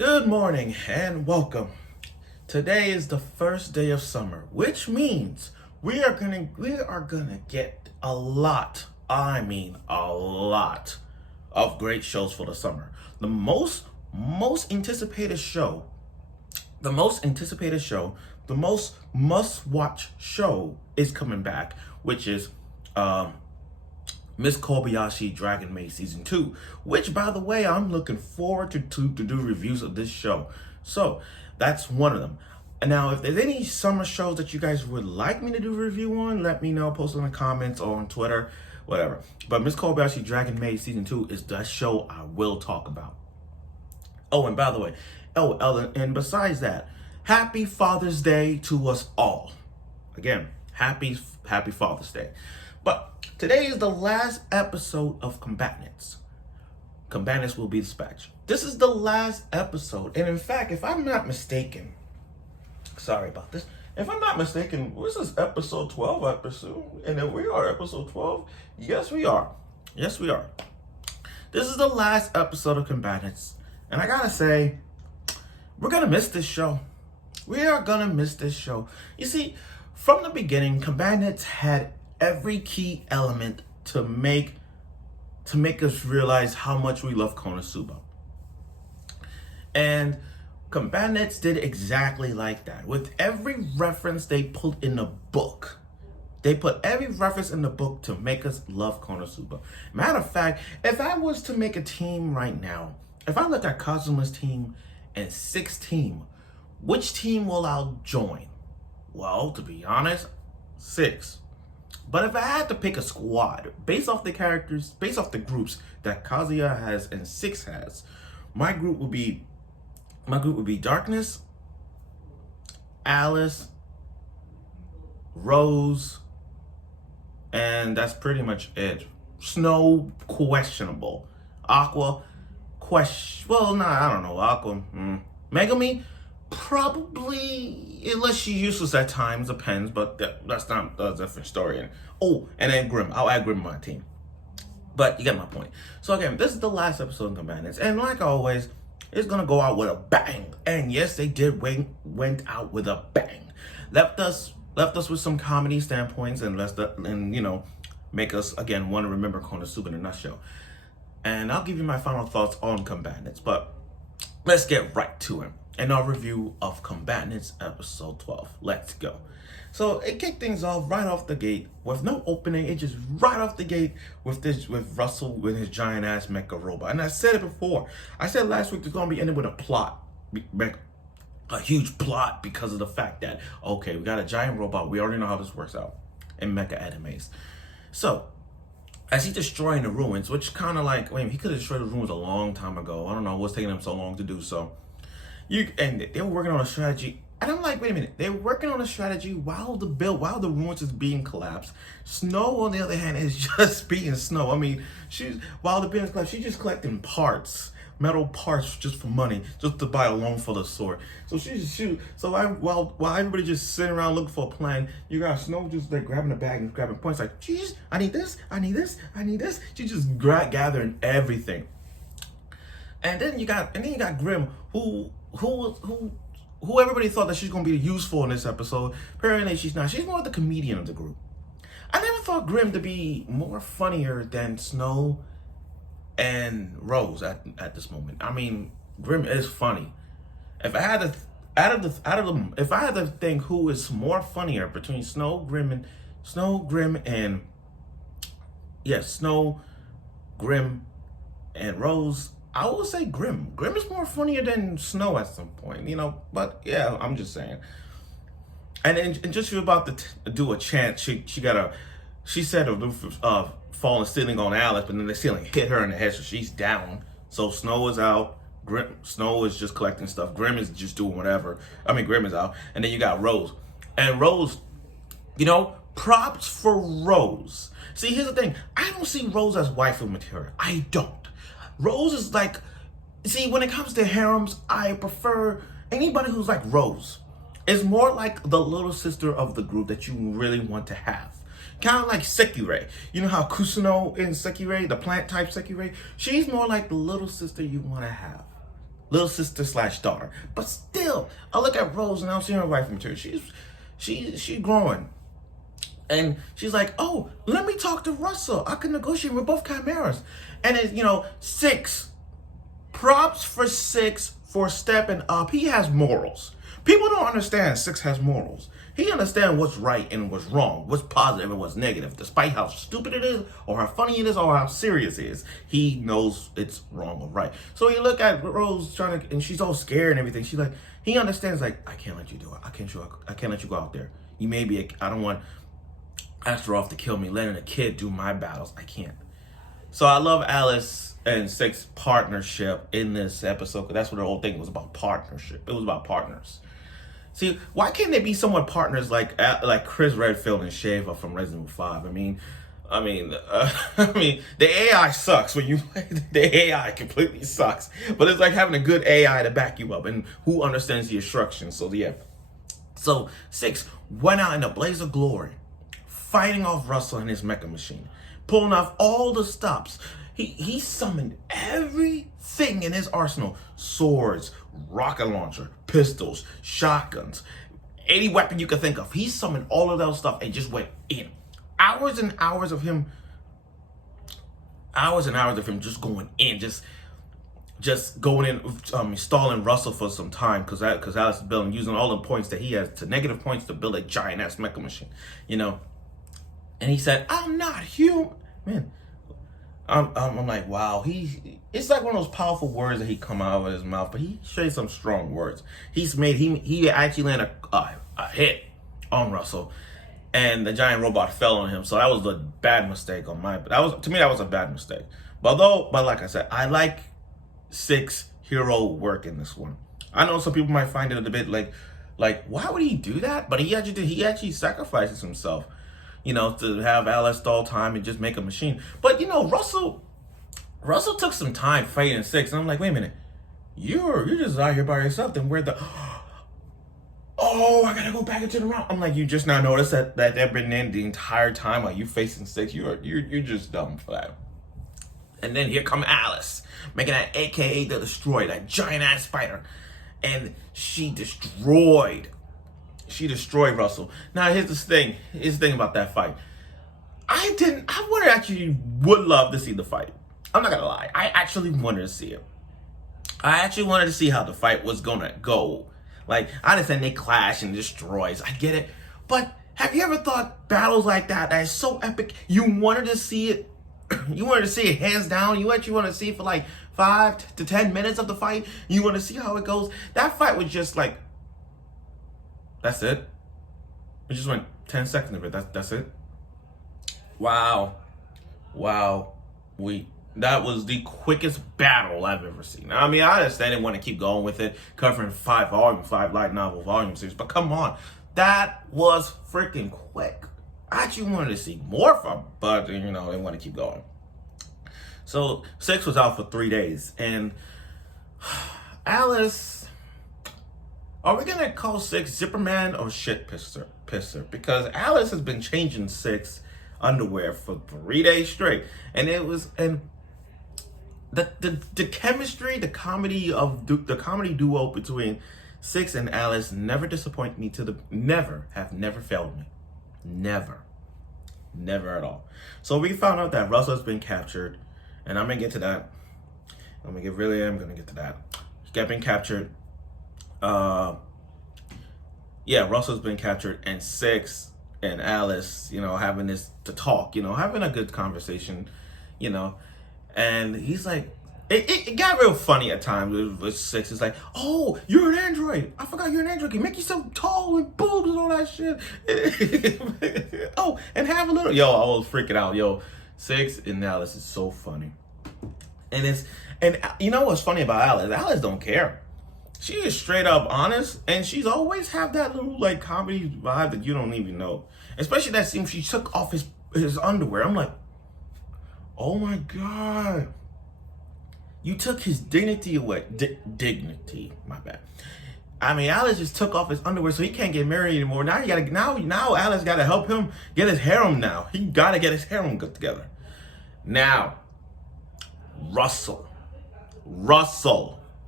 Good morning and welcome. Today is the first day of summer, which means we are gonna get a lot, a lot of great shows for the summer. The most anticipated show, the most anticipated show, the most must-watch show is coming back, which is Miss Kobayashi Dragon Maid Season 2, which, by the way, I'm looking forward to do reviews of this show. So, that's one of them. And now, if there's any summer shows that you guys would like me to do a review on, let me know, post it in the comments or on Twitter, whatever. But Miss Kobayashi Dragon Maid Season 2 is the show I will talk about. Oh, and by the way, and besides that, happy Father's Day to us all. Again, happy Father's Day. But today is the last episode of Combatants. Combatants will be dispatched. This is the last episode. And in fact, if I'm not mistaken, sorry about this. If I'm not mistaken, this is episode 12 episode. And then we are episode 12. Yes, we are. Yes, we are. This is the last episode of Combatants. And I gotta say, we're gonna miss this show. We are gonna miss this show. You see, from the beginning, Combatants had every key element to make us realize how much we love Konosuba. And Combatants did exactly like that. With every reference they put in the book, they put every reference in the book to make us love Konosuba. Matter of fact, if I was to make a team right now, if I look at Kazuma's team and 6 team, which team will I join? Well, to be honest, 6. But if I had to pick a squad based off the characters, based off the groups that Kazuya has and 6 has, my group would be Darkness, Alice, Rose, and that's pretty much it. Snow, questionable. Aqua, I don't know. Aqua, Megumi, probably, unless she's useless at times, depends, but that's not a different story. And then Grimm. I'll add Grimm on my team. But you get my point. So again, this is the last episode of Combatants. And like always, it's going to go out with a bang. And yes, they did went out with a bang. Left us with some comedy standpoints and make us, again, want to remember Konosuba in a nutshell. And I'll give you my final thoughts on Combatants. But let's get right to it. And our review of Combatants episode 12. Let's go. So it kicked things off right off the gate with no opening. It just right off the gate with Russell with his giant ass Mecha Robo. And I said it before. I said last week it's gonna be ending with a plot, a huge plot, because of the fact that okay, we got a giant robot. We already know how this works out in mecha animes. So as he's destroying the ruins, which kind of like, he could have destroyed the ruins a long time ago. I don't know what's taking him so long to do so. And they were working on a strategy, and I'm like, wait a minute, they're working on a strategy while the ruins is being collapsed. Snow, on the other hand, is just being Snow. While the building's collapsed, she's just collecting parts, metal parts, just for money, just to buy a loan for the sword. So while everybody just sitting around looking for a plan, you got Snow just like grabbing a bag and grabbing points, like, geez, I need this. She's just gathering everything. And then you got Grimm, who everybody thought that she's gonna be useful in this episode. Apparently she's not. She's more the comedian of the group. I never thought Grimm to be more funnier than Snow and Rose at this moment. Grimm is funny. If I had to if I had to think who is more funnier between Snow, Grimm, and Rose, I would say Grimm. Grimm is more funnier than Snow at some point, but yeah, I'm just saying. And just you're about to do a chant, she said a roof falling ceiling on Alice, but then the ceiling hit her in the head, so she's down. So Snow is out. Snow is just collecting stuff. Grimm is just doing whatever. Grimm is out. And then you got Rose. And Rose, props for Rose. See, here's the thing. I don't see Rose as waifu material. I don't. Rose is like, when it comes to harems, I prefer anybody who's like Rose. It's more like the little sister of the group that you really want to have. Kind of like Sekirei. You know how Kusuno in Sekirei, the plant type Sekirei? She's more like the little sister you want to have. little sister slash daughter. But still, I look at Rose and I'm seeing her wife material. She's growing. And she's like, oh, let me talk to Russell. I can negotiate with both chimeras. And it's, 6. Props for 6 for stepping up. He has morals. People don't understand 6 has morals. He understands what's right and what's wrong, what's positive and what's negative. Despite how stupid it is, or how funny it is, or how serious it is, he knows it's wrong or right. So you look at Rose and she's all scared and everything. She's like, he understands, like, I can't let you do it. I can't let you go out there. You may be, I don't want Astaroth to kill me, letting a kid do my battles. I can't. So I love Alice and 6 partnership in this episode, because that's what the whole thing was about, partnership. It was about partners. See, why can't they be somewhat partners like Chris Redfield and Shava from Resident Evil 5? I mean, the AI sucks when you play. The AI completely sucks, but it's like having a good AI to back you up and who understands the instructions. So yeah, so 6 went out in a blaze of glory, fighting off Russell and his mecha machine, pulling off all the stops. He summoned everything in his arsenal: swords, rocket launcher, pistols, shotguns, any weapon you could think of. He summoned all of those stuff and just went in. Hours and hours of him just going in, just going in, stalling Russell for some time, because Alice is building, using all the points that he has, to negative points, to build a giant ass mecha machine, And he said, "I'm not human." Man, I'm like, wow. It's like one of those powerful words that he come out of his mouth, but he shares some strong words. He actually landed a hit on Russell, and the giant robot fell on him. So that was a bad mistake on my. To me that was a bad mistake. But like I said, I like 6 hero work in this one. I know some people might find it a bit like why would he do that? But he actually sacrifices himself, to have Alice all time and just make a machine. But Russell took some time fighting 6, and I'm like, wait a minute, you're just out here by yourself. Then where I gotta go back into the round. I'm like, you just now noticed that they've been in the entire time while you facing 6. You're just dumb for that. And then here come Alice, making that AKA the Destroyer, that giant ass spider, and she destroyed Russell. Now here's the thing about that fight. I would love to see the fight. I'm not gonna lie. I actually wanted to see it. I actually wanted to see how the fight was gonna go. Like, I understand they clash and destroys. I get it. But have you ever thought battles like that is so epic, you wanted to see it? You wanted to see it hands down. You actually want to see it for like 5 to 10 minutes of the fight. You want to see how it goes. That fight was just like, that's it. It just went 10 seconds of it. That's it. Wow. That was the quickest battle I've ever seen. I mean, I understand they want to keep going with it, covering 5 light novel volume series, but come on, that was freaking quick. I actually wanted to see more from, but they want to keep going. So 6 was out for 3 days, and Alice, are we gonna call 6 Zipperman or shit pisser? Because Alice has been changing 6 underwear for 3 days straight, and the chemistry, the comedy duo between 6 and Alice never disappoint me. Never failed me. Never at all. So we found out that Russell has been captured, and I'm gonna get to that. I'm gonna get to that. He got been captured. Russell's been captured, and 6 and Alice, having this to talk, having a good conversation, and he's like, it got real funny at times with 6. It's like, oh, you're an android. I forgot you're an android. Can make you so tall with boobs and all that shit. Oh, and have a little. Yo, I was freaking out. Yo, 6 and Alice is so funny. And you know what's funny about Alice? Alice don't care. She is straight up honest, and she's always have that little like comedy vibe that you don't even know. Especially that scene she took off his underwear. I'm like, oh my God. You took his dignity away. Dignity, my bad. I mean, Alice just took off his underwear so he can't get married anymore. Now Alice gotta help him get his harem now. He gotta get his harem good together. Now, Russell.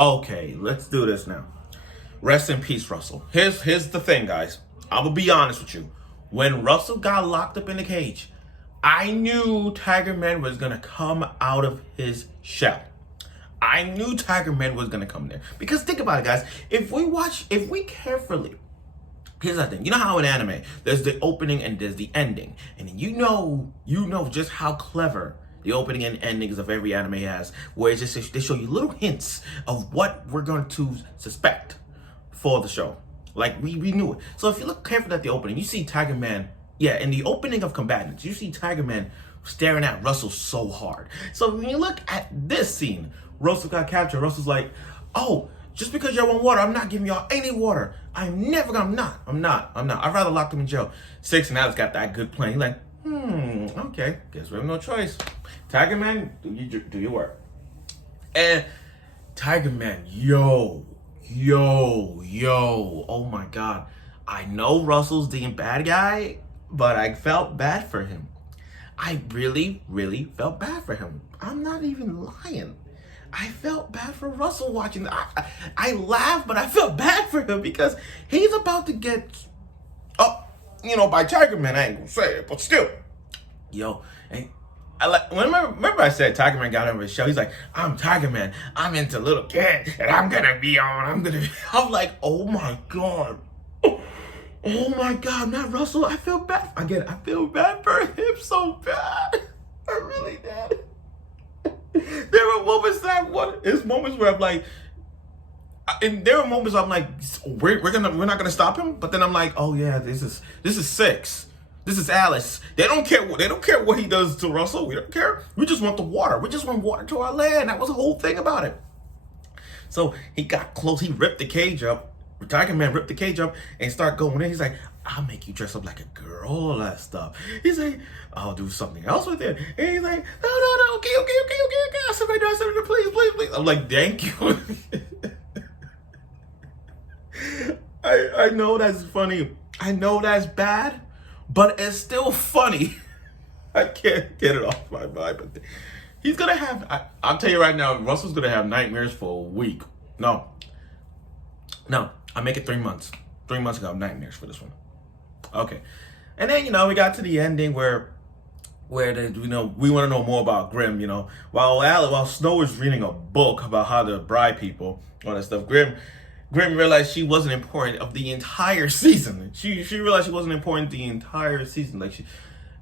Okay, let's do this now. Rest in peace, Russell. Here's the thing, guys. I'm gonna be honest with you. When Russell got locked up in the cage, I knew Tiger Man was gonna come out of his shell. I knew Tiger Man was gonna come there. Because think about it, guys. If we carefully, here's the thing. You know how in anime, there's the opening and there's the ending. And then you know just how clever the opening and endings of every anime has, where it's just they show you little hints of what we're going to suspect for the show. Like we knew it. So if you look carefully at the opening, you see Tiger Man. Yeah, in the opening of Combatants, you see Tiger Man staring at Russell so hard. So when you look at this scene, Russell got captured. Russell's like, "Oh, just because y'all want water, I'm not giving y'all any water. I'm not. I'd rather lock them in jail." Six and Alex got that good plan. He's like, okay, guess we have no choice. Tiger Man, do your work. And Tiger Man, yo, oh my God. I know Russell's the bad guy, but I felt bad for him. I really, really felt bad for him. I'm not even lying. I felt bad for Russell watching that. I laughed, but I felt bad for him because he's about to get by Tiger Man. I ain't gonna say it, but still. Yo, and remember I said Tiger Man got on his show. He's like, "I'm Tiger Man. I'm into little kids, and I'm like, oh my God. Oh my God, not Russell. I feel bad. I feel bad for him so bad. I really did. There were moments where I'm like, and there were moments I'm like, we're not gonna stop him. But then I'm like, oh yeah, this is Six. This is Alice. They don't care what he does to Russell. We don't care. We just want the water. We just want water to our land. That was the whole thing about it. So he got close. He ripped the cage up. Tiger Man ripped the cage up and start going in. He's like, "I'll make you dress up like a girl," all that stuff. He's like, "I'll do something else with it." And he's like, no, okay. I said right now, please. I'm like, thank you. I know that's funny. I know that's bad, but it's still funny. I can't get it off my mind. But he's gonna have. I'll tell you right now, Russell's gonna have nightmares for a week. No. I make it 3 months. 3 months ago, I have nightmares for this one. Okay. And then, we got to the ending where we want to know more about Grimm, While Snow is reading a book about how to bribe people, all that stuff, Grimm realized she wasn't important of the entire season. She realized she wasn't important the entire season. Like,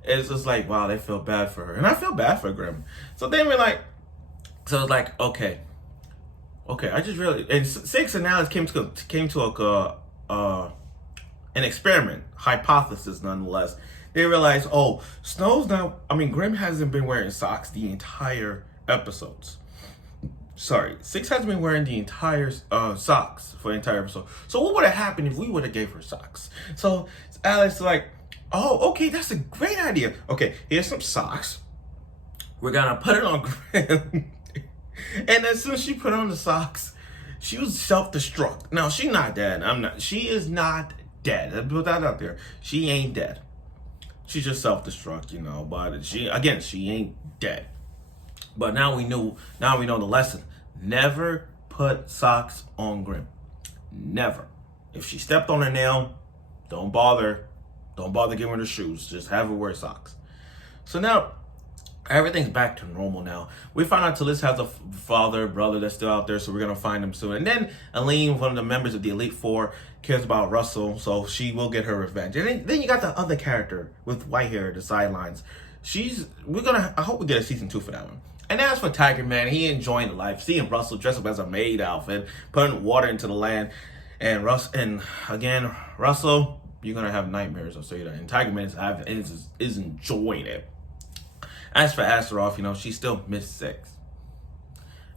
it's just like, wow, they feel bad for her. And I feel bad for Grimm. So then it's like, okay, I just really, and Six and Alice came to an experiment, hypothesis nonetheless. They realized, Grimm hasn't been wearing socks the entire episodes. Sorry, Six hasn't been wearing the entire socks for the entire episode. So what would have happened if we would have gave her socks? So Alice is like, oh, okay, that's a great idea. Okay, here's some socks. We're gonna put it on Grimm. And as soon as she put on the socks, she was self-destruct. Now, she's not dead. She is not dead. Let's put that out there. She ain't dead. She's just self-destruct, but she ain't dead. But now we know the lesson. Never put socks on Grimm. Never. If she stepped on a nail, don't bother giving her the shoes. Just have her wear socks. So now, everything's back to normal now. We found out Talisa has a brother that's still out there, so we're going to find him soon. And then Aline, one of the members of the Elite Four, cares about Russell, so she will get her revenge. And then you got the other character with white hair, the sidelines. I hope we get a season 2 for that one. And as for Tiger Man, he enjoying the life, seeing Russell dress up as a maid outfit, putting water into the land. And Russell, you're going to have nightmares, I'll say that. And Tiger Man is enjoying it. As for Astaroth, she still missed Six.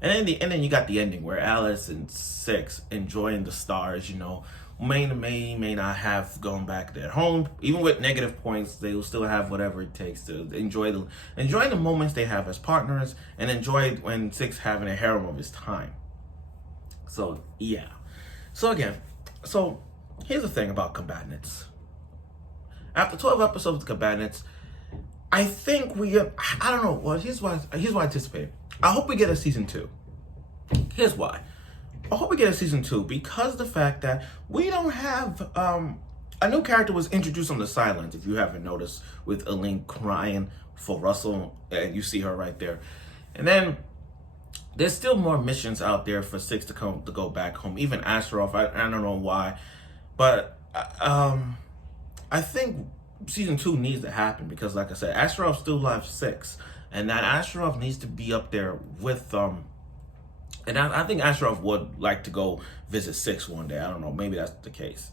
And then you got the ending where Alice and Six enjoying the stars, may not have gone back to their home. Even with negative points, they will still have whatever it takes to enjoy the moments they have as partners and enjoy when Six having a harem of his time. So yeah. So here's the thing about Combatants. After 12 episodes of Combatants, I think I don't know. Well, here's what I anticipate. I hope we get a season 2. Here's why. I hope we get a season 2 because the fact that we don't have a new character was introduced on the sidelines. If you haven't noticed, with Elaine crying for Russell, and you see her right there, and then there's still more missions out there for Six to go back home. Even Astaroth, I don't know why, but I think season 2 needs to happen because, like I said, Astaroth still loves Six, and that Astaroth needs to be up there with and I think Astaroth would like to go visit Six one day. I don't know, maybe that's the case.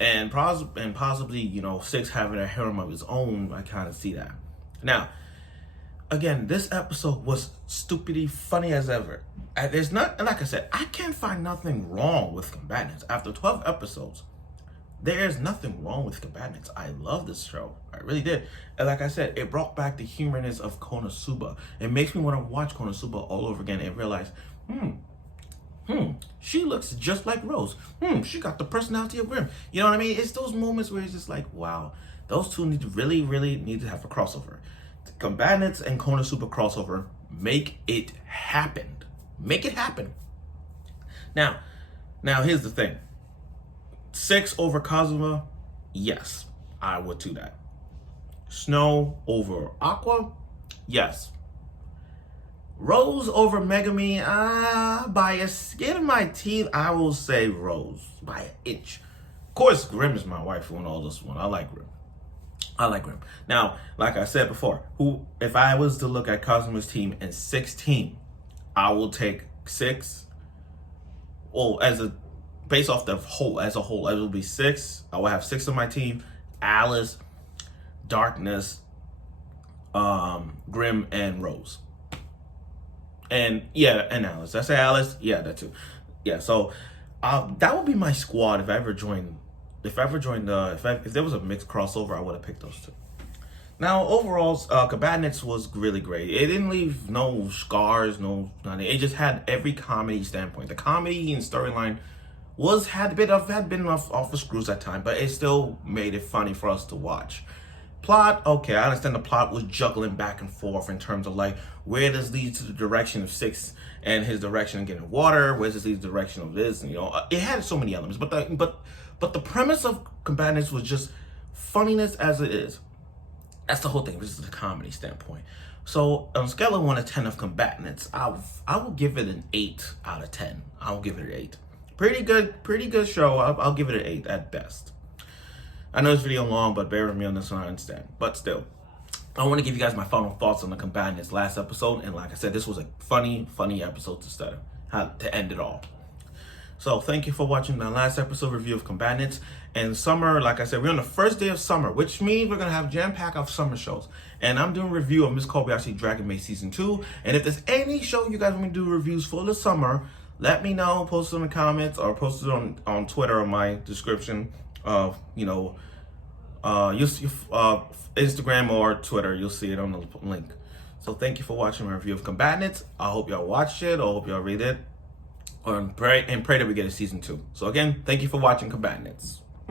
And possibly, you know, Six having a harem of his own, I kind of see that. Now, again, this episode was stupidly funny as ever. There's not, like I said, I can't find nothing wrong with Combatants. After 12 episodes, there's nothing wrong with Combatants. I love this show. I really did. And like I said, it brought back the humorness of Konosuba. It makes me want to watch Konosuba all over again and realize, she looks just like Rose. She got the personality of Grimm. You know what I mean? It's those moments where it's just like, wow, those two need to really need to have a crossover. Combatants and Konosuba crossover, make it happen. Make it happen. Now here's the thing. Six over Kazuma, yes, I would do that. Snow over Aqua, yes. Rose over Megami, by a skin of my teeth, I will say Rose by an inch. Of course, Grimm is my wife on all this one. I like Grimm. Now, like I said before, if I was to look at Kazuma's team and Six team, I will take Six. Well, based off the whole, it will be Six. I will have Six on my team: Alice, Darkness, Grimm, and Rose. And Alice. Did I say Alice? Yeah, that too. Yeah, so that would be my squad if I ever joined. If there was a mixed crossover, I would have picked those two. Now, overall, Combatants was really great. It didn't leave no scars, nothing. It just had every comedy standpoint. The comedy and storyline had been off the screws at times, but it still made it funny for us to watch. Plot, okay, I understand the plot was juggling back and forth in terms of like, where does lead to the direction of Six and his direction of getting water? Where does this lead to the direction of this? And, you know, it had so many elements, but the premise of Combatants was just funniness as it is. That's the whole thing. This is the comedy standpoint. So on a scale of 1 to 10 of Combatants, I will give it an 8 out of 10. I will give it an 8. Pretty good show. I'll give it an 8 at best. I know this video long, but bear with me on this one, I understand. But still, I want to give you guys my final thoughts on the Combatants last episode. And like I said, this was a funny episode to start, to end it all. So thank you for watching the last episode review of Combatants. And summer, like I said, we're on the first day of summer, which means we're going to have jam-pack of summer shows. And I'm doing a review of Miss Kobayashi Dragon Maid Season 2. And if there's any show you guys want me to do reviews for the summer, let me know. Post it in the comments or post it on Twitter or my description of, Instagram or Twitter. You'll see it on the link. So thank you for watching my review of Combatants. I hope y'all watched it. I hope y'all read it. And pray that we get a season 2. So again, thank you for watching Combatants.